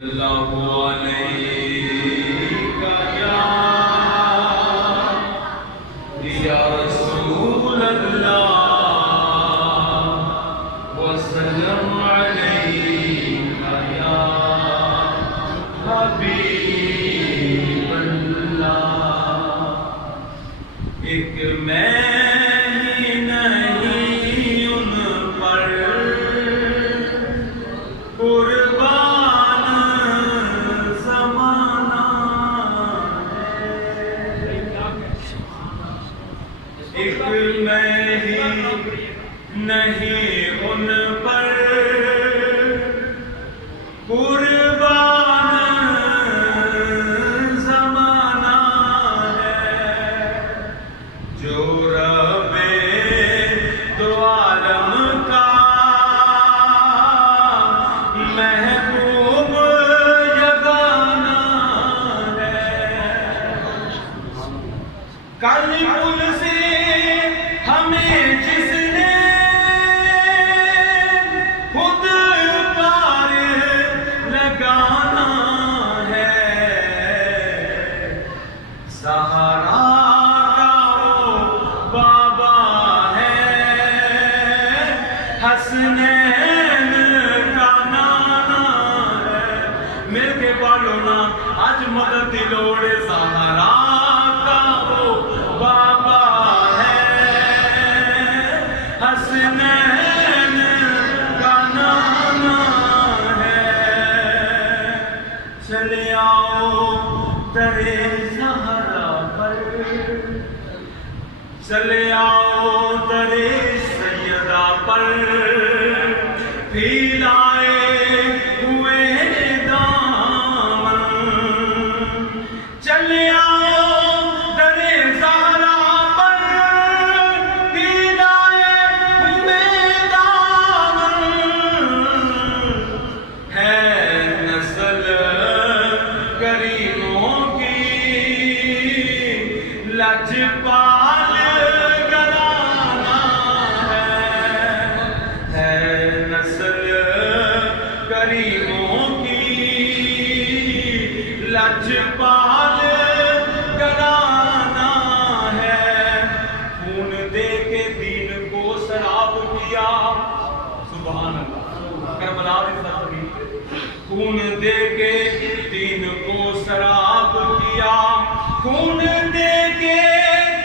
एक मैं ही नहीं उन पर कुर्बान ज़माना है। एक मैं ही नहीं उन पर कुर्बान ज़माना है। जो रब्बे दो आलम का महबूब यगाना है। कल्बुल से हमें जिसने खुद पार लगाना है। सहारा हसनैन का नाना है। मिलके बोलो ना, आज मदद की लोड़ सहारा का वो बाबा है। हसनैन का नाना है। चले आओ दरे सहारा पर, चले आओ दरे सैयदा पर, फैलाए हुए दामन। चले आओ दरे ज़हरा पर, फैलाए हुए दामन। है नस्ल करीमों की लजपाल करीमों की लजपाल कराना है। खून दे के दीन को शराब किया, सुभान अल्लाह। करबला खून दे के दीन को शराब किया, खून